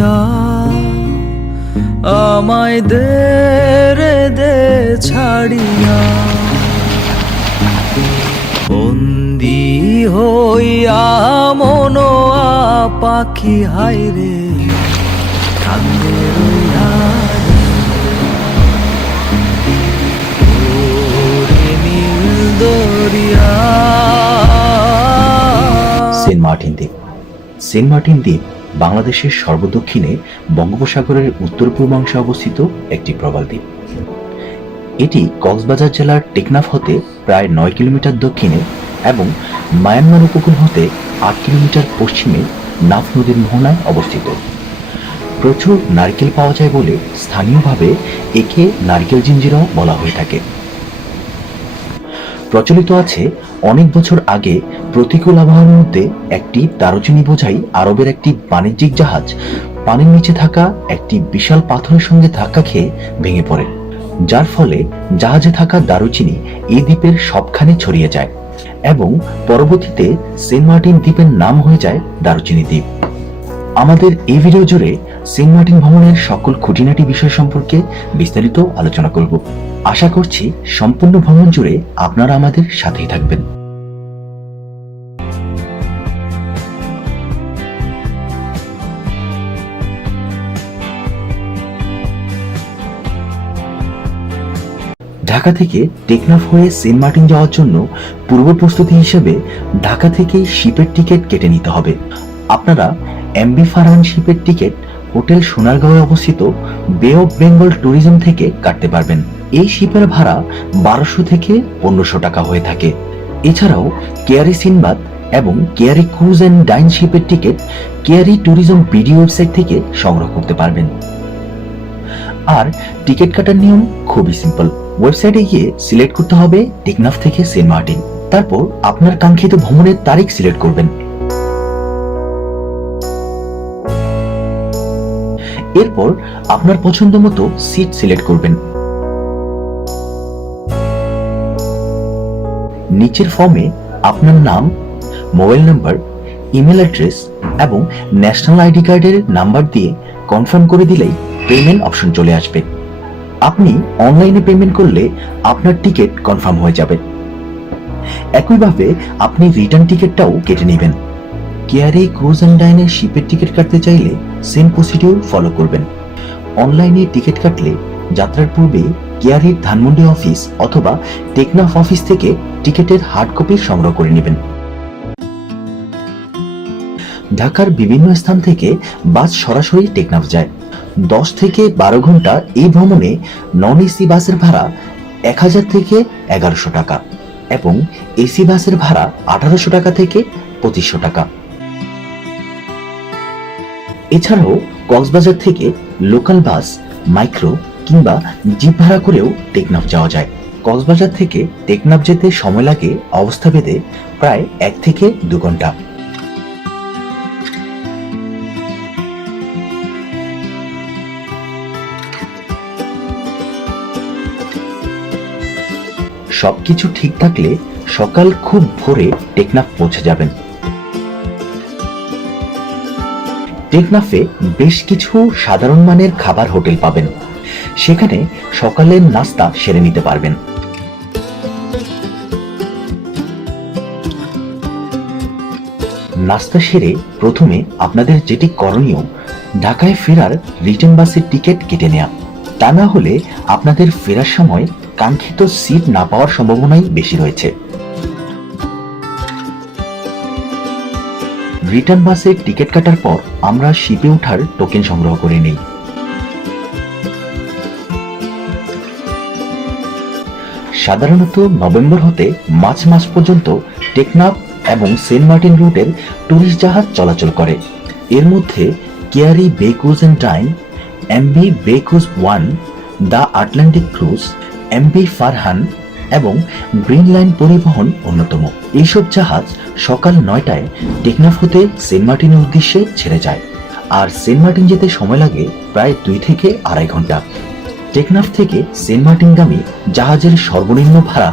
ছাড়িয়া আমায় দে রে দে ছাড়িয়া বন্দি হইয়া মনোয়া পাখি হায়রে কান্দে রইয়া সেন্ট মার্টিন দ্বীপ। সেন্ট মার্টিন দ্বীপ বাংলাদেশের সর্বদক্ষিণে বঙ্গোপসাগরের উত্তর পূর্বাংশে অবস্থিত একটি প্রবাল দ্বীপ। এটি কক্সবাজার জেলার টেকনাফ হতে প্রায় 9 কিলোমিটার দক্ষিণে এবং মায়ানমার উপকূল হতে 8 কিলোমিটার পশ্চিমে নাফ নদীর মোহনায় অবস্থিত। প্রচুর নারকেল পাওয়া যায় বলে স্থানীয়ভাবে একে নারকেল জিঞ্জিরাও বলা হয়ে থাকে। প্রচলিত আছে অনেক বছর আগে প্রতিকূল আবহাওয়ার মধ্যে একটি দারুচিনি বোঝাই আরবের একটি বাণিজ্যিক জাহাজ পানির নিচে থাকা একটি বিশাল পাথরের সঙ্গে ধাক্কা খেয়ে ভেঙে পড়ে, যার ফলে জাহাজে থাকা দারুচিনি এই দ্বীপের সবখানে ছড়িয়ে যায় এবং পরবর্তীতে সেন্ট মার্টিন দ্বীপের নাম হয়ে যায় দারুচিনি দ্বীপ। আমাদের এই ভিডিও জুড়ে সেন্ট মার্টিন ভ্রমণের সকল খুঁটিনাটি বিষয় সম্পর্কে বিস্তারিত আলোচনা করব। আশা করছি সম্পূর্ণ ভ্রমণ জুড়ে আপনারা আমাদের সাথেই থাকবেন। ঢাকা থেকে টেকনাফ হয়ে সেন্ট মার্টিন যাওয়ার জন্য পূর্ব প্রস্তুতি হিসেবে ঢাকা থেকেই শিপের টিকিট কেটে নিতে হবে। আপনারা এমবি ফারহান শিপের টিকিট হোটেল সোনারগাঁওয়ে অবস্থিত বে অফ বেঙ্গল ট্যুরিজম থেকে কাটতে পারবেন। এই শিপের ভাড়া 1200 থেকে 1500 টাকা হয়ে থাকে। এছাড়াও কেয়ারি সিনবাদ এবং কেয়ারি ক্রুজ অ্যান্ড ডাইন শিপের ticket Keari tourism BD website থেকে সংগ্রহ করতে পারবেন। আর টিকিট কাটার নিয়ম খুবই সিম্পল। ওয়েবসাইটে গিয়ে সিলেক্ট করতে হবে টেকনাফ থেকে সেন্ট মার্টিন, তারপর আপনার কাঙ্ক্ষিত ভ্রমণের তারিখ সিলেক্ট করবেন। এরপর আপনার পছন্দ মতো সিট সিলেক্ট করবেন। নিচের ফর্মে আপনার নাম, মোবাইল নাম্বার, ইমেল অ্যাড্রেস এবং ন্যাশনাল আইডি কার্ডের নাম্বার দিয়ে কনফার্ম করে দিলেই পেমেন্ট অপশন চলে আসবে। আপনি অনলাইনে পেমেন্ট করলে আপনার টিকিট কনফার্ম হয়ে যাবে। একইভাবে আপনি রিটার্ন টিকিটটাও কেটে নেবেন। কেয়ারি ক্রুজ অ্যান্ড ডাইনের শিপের টিকিট কাটতে চাইলে সেম প্রসিডিউর ফলো করবেন। অনলাইনে টিকিট কাটলে যাত্রার পূর্বে কেয়ারির ধানমন্ডি অফিস অথবা টেকনাফ অফিস থেকে টিকিটের হার্ড কপি সংগ্রহ করে নেবেন। ঢাকার বিভিন্ন স্থান থেকে বাস সরাসরি টেকনাফ যায়। 10 থেকে 12 ঘন্টা এই ভ্রমণে নন এসি বাসের ভাড়া 1000 থেকে 1100 টাকা এবং এসি বাসের ভাড়া 1800 টাকা থেকে 2500 টাকা। এছাড়াও কক্সবাজার থেকে লোকাল বাস, মাইক্রো কিংবা জিপ ভাড়া করেও টেকনাফ যাওয়া যায়। কক্সবাজার থেকে টেকনাফ যেতে সময় লাগে অবস্থা ভেদে প্রায় 1 থেকে 2 ঘন্টা। সবকিছু ঠিক থাকলে সকাল খুব ভোরে টেকনাফ পৌঁছে যাবেন। টেকনাফে বেশ কিছু সাধারণ মানের খাবার হোটেল পাবেন, সেখানে সকালের নাস্তা সেরে নিতে পারবেন। নাস্তা সেরে প্রথমে আপনাদের যেটি করণীয় ঢাকায় ফেরার রিটার্ন বাসের টিকিট কেটে নেওয়া, তা না হলে আপনাদের ফেরার সময় কাঙ্ক্ষিত সিট না পাওয়ার সম্ভাবনাই বেশি রয়েছে। রিটার্ন বাসে টিকিট কাটার পর আমরা শিপে ওঠার টোকেন সংগ্রহ করে নেই। সাধারণত নভেম্বর হতে মার্চ মাস পর্যন্ত টেকনাফ এবং সেন্ট মার্টিন রুটের টুরিস্ট জাহাজ চলাচল করে। এর মধ্যে Keari bay cruise and dine, MB bay cruise 1, the Atlantic cruise, MB Farhan এবং গ্রিন লাইন পরিবহন অন্যতম। এইসব জাহাজ সকাল 9টায় টেকনাফ হতে সেন্ট মার্টিনের উদ্দেশ্যে ছেড়ে যায়, আর সেন্ট মার্টিন যেতে সময় লাগে প্রায় 2 থেকে 2.5 ঘন্টা। টেকনাফ থেকে সেন্ট মার্টিনগামী জাহাজের সর্বনিম্ন ভাড়া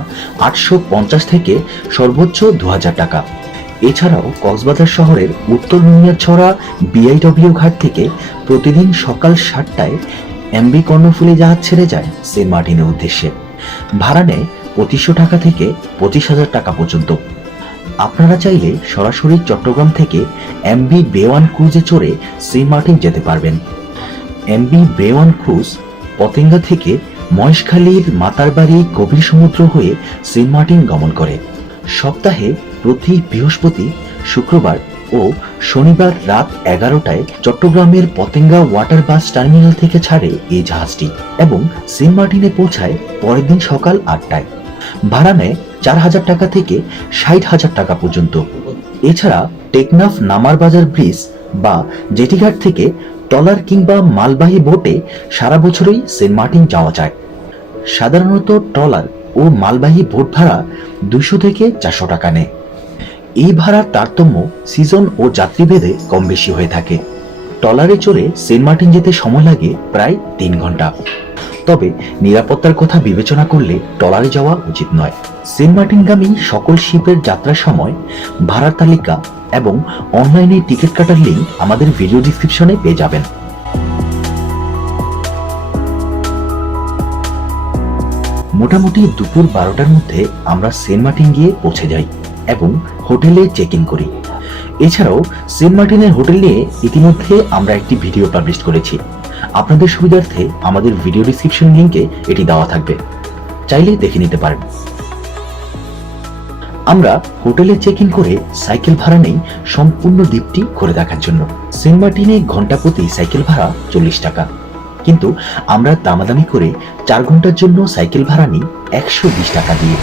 850 থেকে সর্বোচ্চ 2000 টাকা। এছাড়াও কক্সবাজার শহরের উত্তর নুনিয়াছড়া বিআইডব্লিউ ঘাট থেকে প্রতিদিন সকাল 7টায় এমবি কর্ণফুলী জাহাজ ছেড়ে যায় সেন্ট মার্টিনের উদ্দেশ্যে। ভাড়া নেয় 2500 টাকা থেকে 25,000 টাকা পর্যন্ত। আপনারা চাইলে সরাসরি চট্টগ্রাম থেকে এমবি বে-1 ক্রুজে চড়ে সেন্ট মার্টিন যেতে পারবেন। এমবি বে-1 ক্রুজ পতেঙ্গা থেকে মহেশখালীর মাতারবাড়ি গভীর সমুদ্র হয়ে সেন্ট মার্টিন গমন করে। সপ্তাহে প্রতি বৃহস্পতি, শুক্রবার ও শনিবার রাত 11টায় চট্টগ্রামের পতেঙ্গা ওয়াটার বাস টার্মিনাল থেকে ছাড়ে এই জাহাজটি এবং সেন্ট মার্টিনে পৌঁছায় পরের দিন সকাল 8টায়। ভাড়া নেয় 4,000 টাকা থেকে 60,000 টাকা পর্যন্ত। এছাড়া টেকনাফ নামার বাজার ব্রিজ বা জেটিঘাট থেকে ট্রলার কিংবা মালবাহী বোটে সারা বছরই সেন্ট মার্টিন যাওয়া যায়। সাধারণত ট্রলার ও মালবাহী বোট ভাড়া 200 থেকে 400 টাকা নেয়। এই ভাড়ার তারতম্য সিজন ও যাত্রীভেদে কম বেশি হয়ে থাকে। ট্রলারে চড়ে সেন্ট মার্টিন যেতে সময় লাগে প্রায় 3 ঘন্টা। তবে নিরাপত্তার কথা বিবেচনা করলে ট্রলারে যাওয়া উচিত নয়। সেন্ট মার্টিনগামী সকল শিপের যাত্রার সময় ভাড়ার তালিকা এবং অনলাইনে টিকিট কাটার লিঙ্ক আমাদের ভিডিও ডিসক্রিপশনে পেয়ে যাবেন। মোটামুটি দুপুর 12টার মধ্যে আমরা সেন্ট মার্টিন গিয়ে পৌঁছে যাই এবং হোটেলে চেক ইন করি। এছাড়াও সেন্ট মার্টিনের হোটেল নিয়ে ইতিমধ্যে আমরা একটি ভিডিও পাবলিশ করেছি। আপনাদের সুবিধার্থে আমাদের ভিডিও ডিসক্রিপশন লিংকে এটি দেওয়া থাকবে, চাইলে দেখে নিতে পারেন। আমরা হোটেলে চেক ইন করে সাইকেল ভাড়া নেই সম্পূর্ণ দ্বীপটি ঘুরে দেখার জন্য। সেন্ট মার্টিনে ঘন্টা প্রতি সাইকেল ভাড়া 40 টাকা, কিন্তু আমরা দামাদামি করে 4 ঘন্টার জন্য সাইকেল ভাড়া নিই 120 টাকা দিয়ে।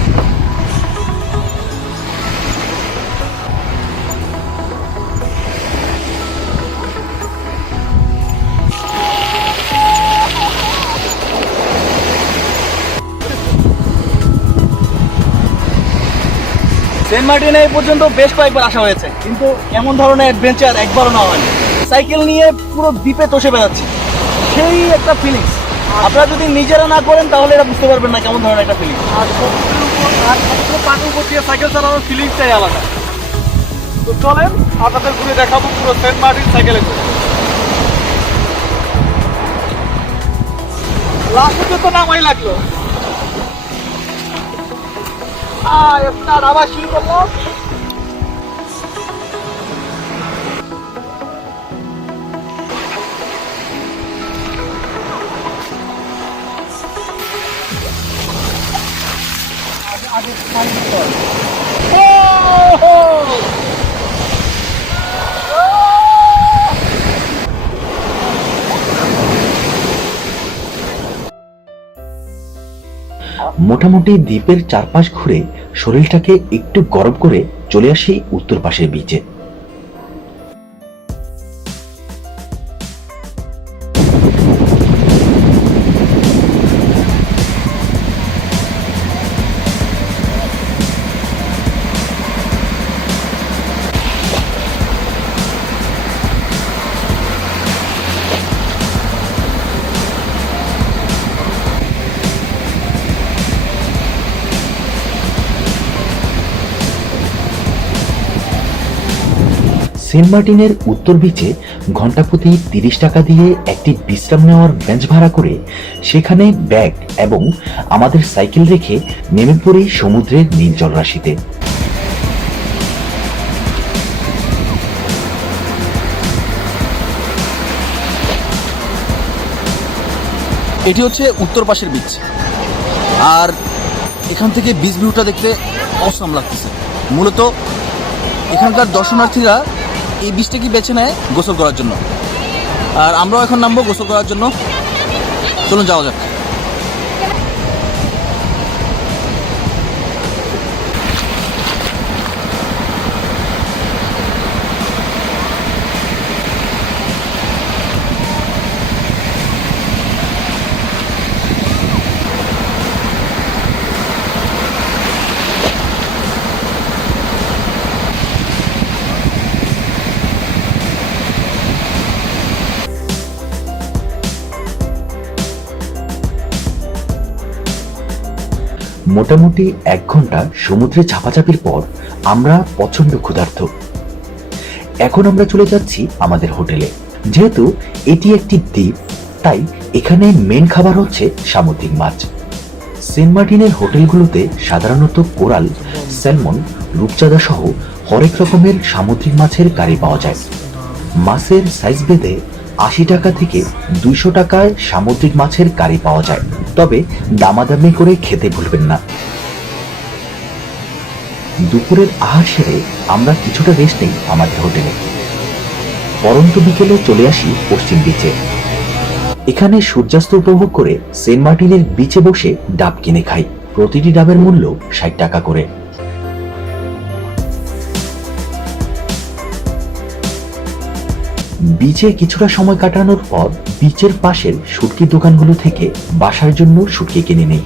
সেন্ট মার্টিনে এই পর্যন্ত বেশ কয়েকবার আসা হয়েছে, কিন্তু এমন ধরনের অ্যাডভেঞ্চার একবারও নেওয়া হয়নি। সাইকেল নিয়ে পুরো দ্বীপে চষে বেড়াচ্ছি, সেই একটা ফিলিংস আপনারা যদি নিজেরা না করেন তাহলে এটা বুঝতে পারবেন না কেমন ধরনের একটা ফিলিংস। আর পানির উপর দিয়ে সাইকেল চালানোর ফিলিংসটাই আলাদা। তো চলেন আপনাদের ঘুরে দেখাবো পুরো সেন্ট মার্টিন সাইকেলে করে। লাস্টে তো নামাই লাগলো, আপনার আবার শুরু করলাম। মোটামুটি দ্বীপের চারপাশ ঘুরে শরীরটাকে একটু গরম করে চলে আসি উত্তর পাশের বিচে। সেন্ট মার্টিনের উত্তর বিচে ঘন্টা প্রতি 30 টাকা দিয়ে একটি বিশ্রাম নেওয়ার বেঞ্চ ভাড়া করে সেখানে ব্যাগ এবং আমাদের সাইকেল রেখে নেমে পড়ি সমুদ্রের নীল জলরাশিতে। এটি হচ্ছে উত্তর পাশের বিচ, আর এখান থেকে বিচ ভিউটা দেখতে অসাম লাগতেছে। মূলত এখানকার দর্শনার্থীরা এই বিচটাকে বেছে নেয় গোসল করার জন্য, আর আমরাও এখন নামবো গোসল করার জন্য। চলুন যাওয়া যাক। মোটামুটি 1 ঘন্টা সমুদ্রে চাপাচাপির পর আমরা প্রচন্ড ক্ষুধার্ত। এখন আমরা চলে যাচ্ছি আমাদের হোটেলে। যেহেতু এটি একটি দ্বীপ, তাই এখানে মেন খাবার হচ্ছে সামুদ্রিক মাছ। সেন্ট মার্টিনের হোটেলগুলোতে সাধারণত কোরাল, স্যালমন, রূপচাঁদা সহ হরেক রকমের সামুদ্রিক মাছের কারি পাওয়া যায়। মাছের সাইজ ভেদে 80 টাকা থেকে 200 টাকায় সামুদ্রিক মাছের কারি পাওয়া যায়, তবে দামাদামি করে খেতে ভুলবেন না। দুপুরের আহার সেরে আমরা কিছুটা রেস্ট নেই আমাদের হোটেলে। পরন্ত বিকেলে চলে আসি পশ্চিম বিচে। এখানে সূর্যাস্ত উপভোগ করে সেন্ট মার্টিনের বিচে বসে ডাব কিনে খাই। প্রতিটি ডাবের মূল্য 60 টাকা করে। বিচে কিছুটা সময় কাটানোর পর বিচের পাশের শুটকির দোকানগুলো থেকে বাসার জন্য শুটকি কিনে নেই।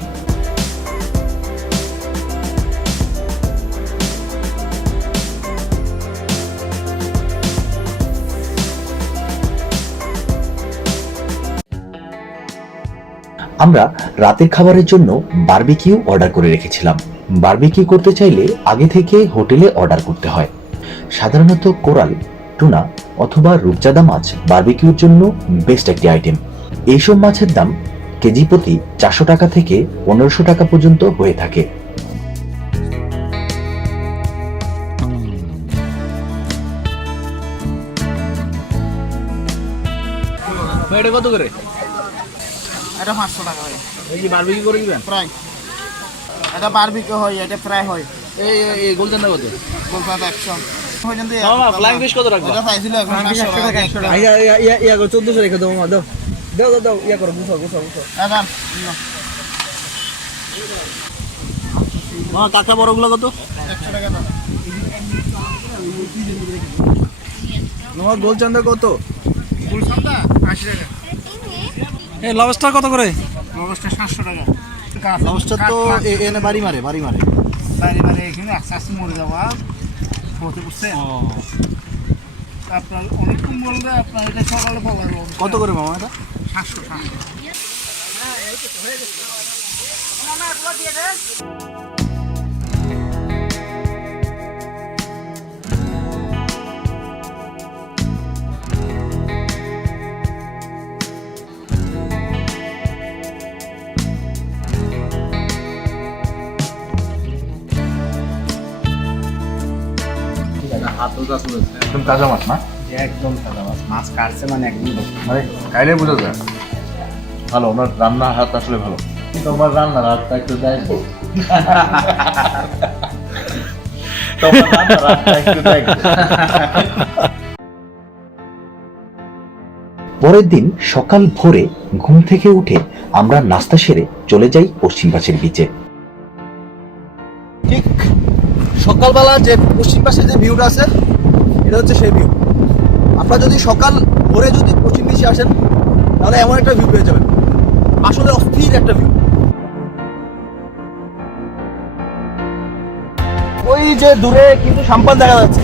আমরা রাতের খাবারের জন্য বারবিকিউ অর্ডার করে রেখেছিলাম। বারবিকিউ করতে চাইলে আগে থেকে হোটেলে অর্ডার করতে হয়। সাধারণত কোরাল, টুনা অথবা রূপচাঁদা মাছ বারবিকিউর জন্য বেস্ট একটি আইটেম। এইসব মাছের দাম কেজি প্রতি 400 টাকা থেকে 1500 টাকা পর্যন্ত হয়ে থাকে। এটা কত করে? এটা 500 টাকা হয়। এই কি বারবিকিউ করে দিবেন? ফ্রাই, এটা বারবিকিউ হয়, এটা ফ্রাই হয়। এই গোলচান্দা কত? গোলপাতা 100 পর্যন্ত। ফ্লাইং ফিশ কত রাখবা? এটা চাইছিল এখন 500 টাকা। 100 টাকা। ইয়া করে 1400 রেখে দাও, দাও দাও দাও, ইয়া করো, গুছাও। এখন কাঁকড়া বড়গুলো কত? 100 টাকা দাও। তোমার গোলচান্দা কত? গোলপাতা 80 টাকা। এই লবস্টার কত করে? লবস্টার 700 টাকা। লবস্টার তো এনে বাড়ি মারে। বাড়ি এখানে আস্তে আস্তে মরে যাওয়া হতে বুঝছেন। আপনার অনেকক্ষণ বললে আপনার এটা সকালে পাবো। কত করে মামা এটা? 700 টাকা। একদম তাজা মাছ না? একদম তাজা মাছ। মাছ কাটছে মানে একদম মানে খাইলে বোঝা যায় ভালো। ওনার রান্নার হাত আসলে ভালো, কিন্তু আমার রান্নার হাতটা একটু দেখবো। পরের দিন সকাল ভোরে ঘুম থেকে উঠে আমরা নাস্তা সেরে চলে যাই পশ্চিম পাশের বিচে। ঠিক সকালবেলা যে পশ্চিম পাশে যে ভিউটা আছে, এটা হচ্ছে সেই ভিউ। আপনারা যদি সকাল ভোরে যদি পশ্চিম বিচে আসেন, তাহলে এমন একটা ভিউ পেয়ে যাবেন, আসলে অস্থির একটা ভিউ। ওই যে দূরে কিন্তু সাম্পান দেখা যাচ্ছে।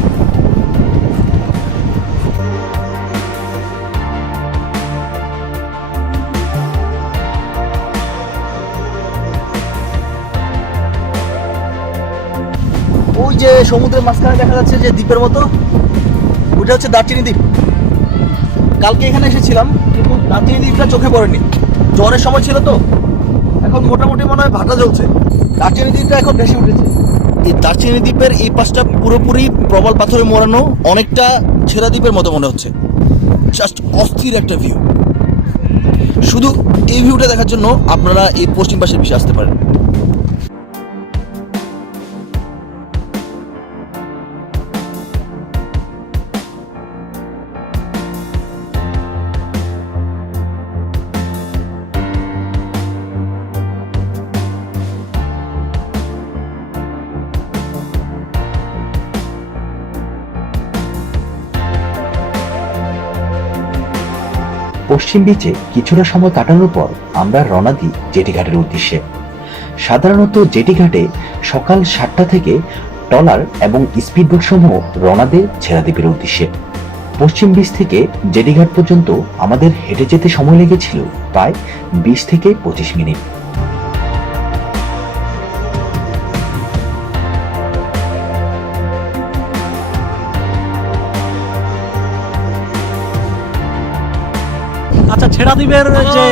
ওই যে সমুদ্রের মাঝখানে দেখা যাচ্ছে যে দ্বীপের মতো, ওটা হচ্ছে দারচিনি দ্বীপ। কালকে এখানে এসেছিলাম, কিন্তু দারচিনি দ্বীপটা চোখে পড়েনি, ঝড়ের সময় ছিল তো। এখন মোটামুটি মনে হয় ভাটা জ্বলছে, দারচিনি দ্বীপটা এখন ভেসে উঠেছে। এই দারচিনি দ্বীপের এই পাশটা পুরোপুরি প্রবল পাথরে মোড়ানো, অনেকটা ছেড়া দ্বীপের মতো মনে হচ্ছে। জাস্ট অস্থির একটা ভিউ। শুধু এই ভিউটা দেখার জন্য আপনারা এই পশ্চিম পাশের বিচে আসতে পারেন। পশ্চিম বিচে কিছুটা সময় কাটানোর পর আমরা রওনা দিই জেটিঘাটের উদ্দেশ্যে। সাধারণত জেটিঘাটে সকাল 7টা থেকে ট্রলার এবং স্পিডবোট সমূহ রওনা দেয় ছেড়া দ্বীপের উদ্দেশ্যে। পশ্চিম বিচ থেকে জেটিঘাট পর্যন্ত আমাদের হেঁটে যেতে সময় লেগেছিল প্রায় 20 থেকে 25 মিনিট। ছেড়া দ্বীপের যে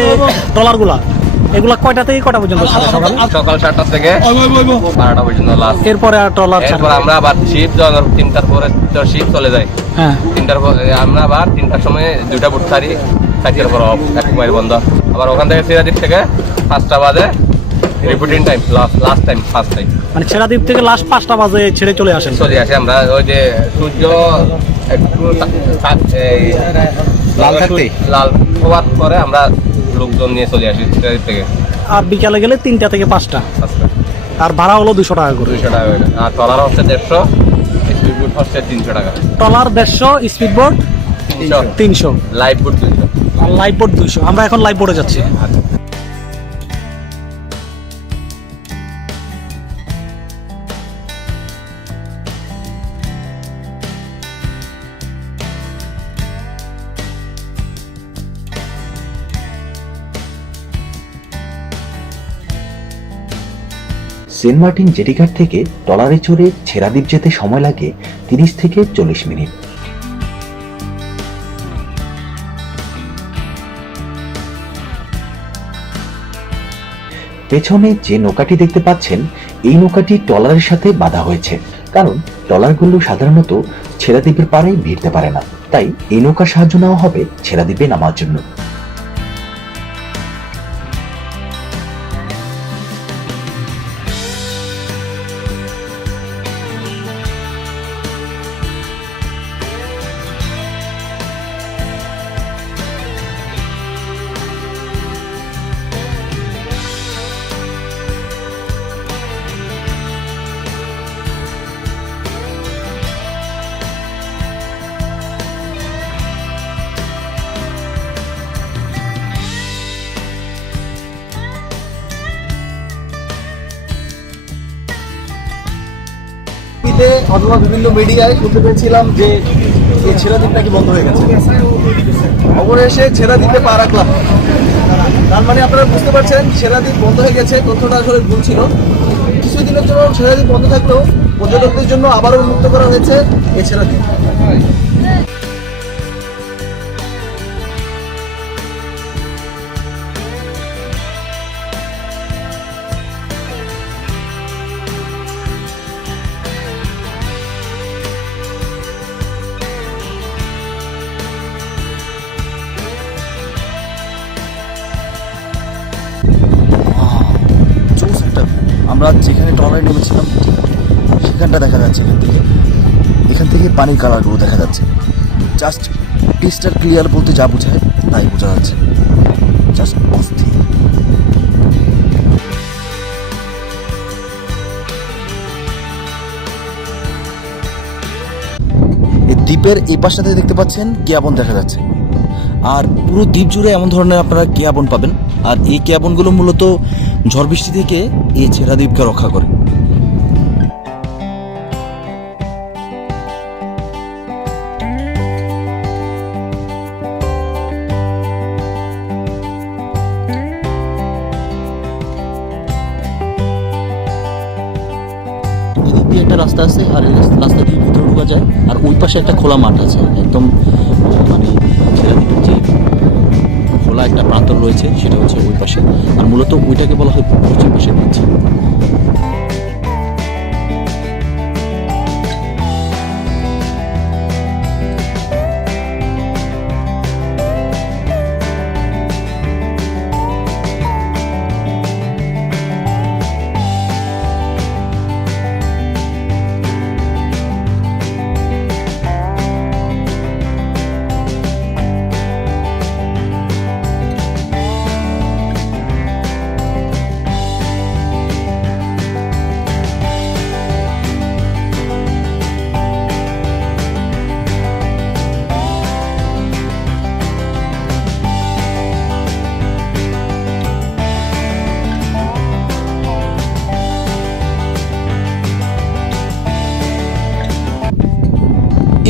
ট্রলারগুলা এগুলা কয়টা থেকে কয়টা পর্যন্ত ছাড়ে সকালে? সকাল 7টা থেকে 12টা পর্যন্ত লাস্ট। এরপরে আর ট্রলার ছাড়ে? এরপর আমরা আবার শিপ যখন 3টার পরে তো শিপ চলে যায়, হ্যাঁ 3টার পরে আমরা আবার 3টার সময় 2টা বুট ছাড়ি, 4টার পর অফ, এক মাইল বন্ধ। আবার ওখান থেকে সিরাদ্বীপ থেকে 5টা বাজে reporting time, last time, first time. মানে ছেড়া দ্বীপ থেকে লাস্ট 5টা বাজে ছেড়ে চলে আসেন? চলে আসে আমরা ওই যে সূর্য একটু লাল হওয়ার পরে আমরা লোকজন নিয়ে চলে আসি সিরাদ্বীপ থেকে। আর বিকালে গেলে 3টা থেকে 5টা। আর ভাড়া হলো 200 টাকা করে? 200 টাকা করে। আর ট্রলার হচ্ছে 150, স্পিড বোট হচ্ছে 300 টাকা। Trawler 150, speed boat 300, live boat 200। আর লাইভ বোট 200। আমরা এখন লাইভ বোটে যাচ্ছি। সেন্ট মার্টিন জেটিঘাট থেকে ট্রলারে চড়ে ছেড়াদ্বীপ যেতে সময় লাগে 30 থেকে 40 মিনিট। পেছনে যে নৌকাটি দেখতে পাচ্ছেন, এই নৌকাটি ট্রলারের সাথে বাঁধা হয়েছে, কারণ ট্রলারগুলো সাধারণত ছেড়াদ্বীপের পাড়ে ভিড়তে পারে না, তাই এই নৌকার সাহায্য নেওয়া হবে ছেড়াদ্বীপে নামার জন্য। অথবা বিভিন্ন মিডিয়ায় শুনতে পেয়েছিলাম যে এই ছেড়া দ্বীপ নাকি বন্ধ হয়ে গেছে। খবরে এসে ছেড়া দ্বীপে পা রাখলাম। তার মানে আপনারা বুঝতে পারছেন ছেড়া দ্বীপ বন্ধ হয়ে গেছে। তথ্যটা আসলে ভুল ছিল। কিছুদিনের জন্য ছেড়া দ্বীপ বন্ধ থাকলেও পর্যটকদের জন্য আবারও উন্মুক্ত করা হয়েছে এই ছেড়া দ্বীপ। আমরা যেখানে ট্রলারে নেমেছিলাম সেখানটা দেখা যাচ্ছে। এখান থেকে পানির কালারগুলো দেখা যাচ্ছে। জাস্ট ক্রিস্টাল ক্লিয়ার বলতে যা বোঝায় তাই বোঝা যাচ্ছে। জাস্ট অস্থির। এই দ্বীপের এই পাশটাতে দেখতে পাচ্ছেন কেয়াবন দেখা যাচ্ছে। আর পুরো দ্বীপ জুড়ে এমন ধরনের আপনারা কেয়াবন পাবেন। আর এই কেয়াবনগুলো মূলত ঝড় বৃষ্টি থেকে এই ছেড়া দ্বীপকে রক্ষা করে। এদিক দিয়ে একটা রাস্তা আছে, আর এই রাস্তা দিয়ে ভিতরে ঢোকা যায়। আর ওই পাশে একটা খোলা মাঠ আছে, একদম মানে ছেড়া দ্বীপের যে খোলা একটা প্রান্তর রয়েছে সেটা হচ্ছে ওই পাশে। আর মূলত ওইটাকে বলা হয় পশ্চিম পাশের বিচ।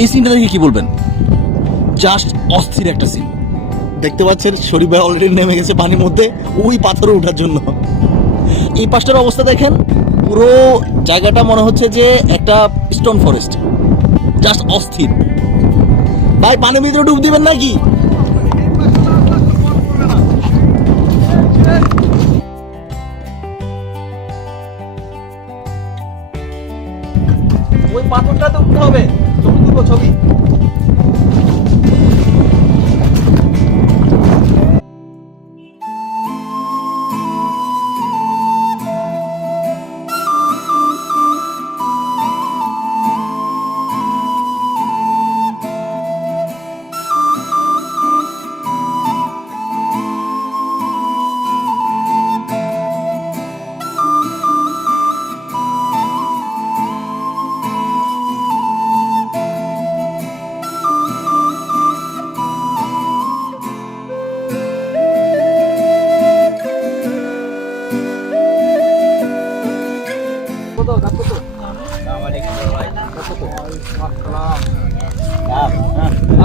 এই সিনটা দেখে কি বলবেন? জাস্ট অস্থির একটা সিন। দেখতে পাচ্ছেন শরীফ ভাই অলরেডি নেমে গেছে পানির মধ্যে ওই পাথরে ওঠার জন্য। এই পাশটার অবস্থা দেখেন, পুরো জায়গাটা মনে হচ্ছে যে একটা স্টোন ফরেস্ট। জাস্ট অস্থির। ভাই পানির ভিতরে ডুব দিবেন নাকি? হবে, ছবি তুলবো, ছবি।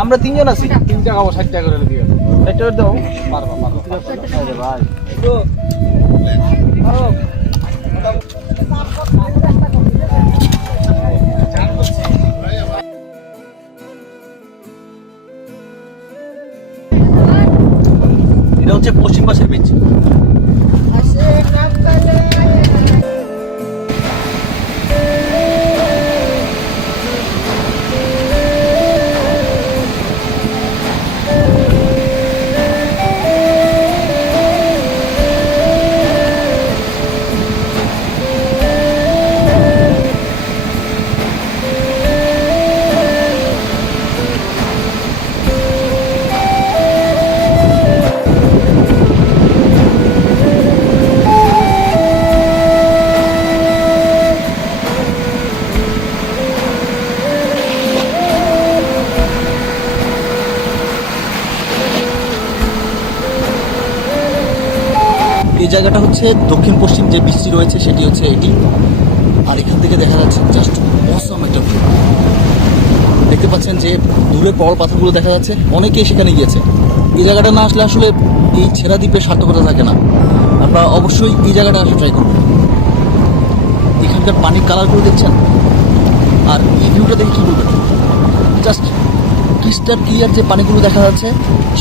আমরা তিনজন আছি, 3 টাকা 60 টাকা করে দিও। একটা দাও। পারবা ভাই এটা হচ্ছে পশ্চিম পাশের বিচ। এই জায়গাটা হচ্ছে দক্ষিণ পশ্চিম যে বৃষ্টি রয়েছে সেটি হচ্ছে এটি। আর এখান থেকে দেখা যাচ্ছে জাস্ট অসম একটা ভিউ। দেখতে পাচ্ছেন যে দূরে প্রবল পাথরগুলো দেখা যাচ্ছে, অনেকেই সেখানে গিয়েছে। এই জায়গাটা না আসলে আসলে এই ছেড়া দ্বীপের সার্থকতা থাকে না। আপনারা অবশ্যই এই জায়গাটা আসলে ট্রাই করবেন। এখানকার পানির কালারগুলো দেখছেন, আর এই ভিউটা দেখে কী বলবেন, জাস্ট ক্রিস্টাল ক্লিয়ার যে পানিগুলো দেখা যাচ্ছে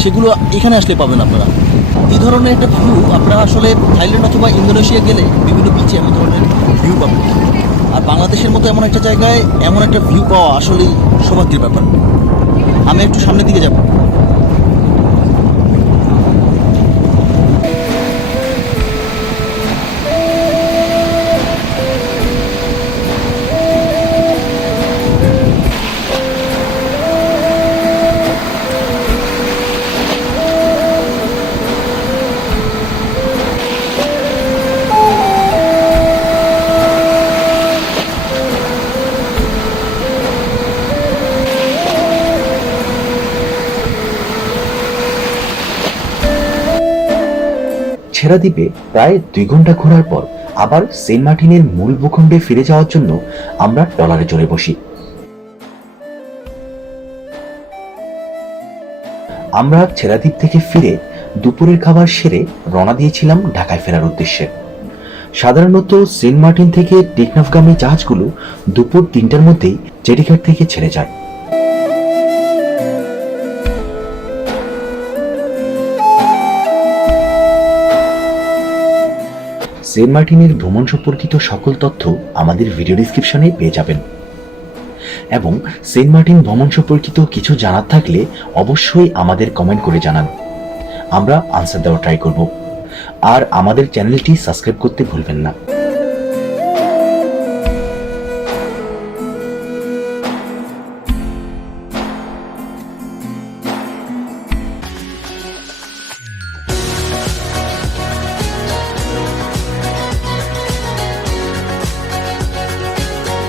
সেগুলো এখানে আসলে পাবেন আপনারা। এই ধরনের একটা ভিউ আপনারা আসলে থাইল্যান্ড অথবা ইন্দোনেশিয়া গেলে বিভিন্ন বিচে এমন ধরনের ভিউ পাবেন। আর বাংলাদেশের মতো এমন একটা জায়গায় এমন একটা ভিউ পাওয়া আসলেই সৌভাগ্যের ব্যাপার। আমি একটু সামনের দিকে যাব। ছেড়া দ্বীপে প্রায় 2 ঘন্টা ঘোরার পর আবার সেন্ট মার্টিনের মূল ভূখণ্ডে ফিরে যাওয়ার জন্য আমরা ট্রলারে চড়ে বসি। আমরা ছেড়া দ্বীপ থেকে ফিরে দুপুরের খাবার সেরে রওনা দিয়েছিলাম ঢাকায় ফেরার উদ্দেশ্যে। সাধারণত সেন্ট মার্টিন থেকে টেকনাফগামী জাহাজগুলো দুপুর 3টার মধ্যেই জেটিঘাট থেকে ছেড়ে যায়। সেন্ট মার্টিনের ভ্রমণ সম্পর্কিত সকল তথ্য আমাদের ভিডিও ডিসক্রিপশনে পেয়ে যাবেন। এবং সেন্ট মার্টিন ভ্রমণ সম্পর্কিত কিছু জানার থাকলে অবশ্যই আমাদের কমেন্ট করে জানান, আমরা আনসার দেওয়ার ট্রাই করব। আর আমাদের চ্যানেলটি সাবস্ক্রাইব করতে ভুলবেন না।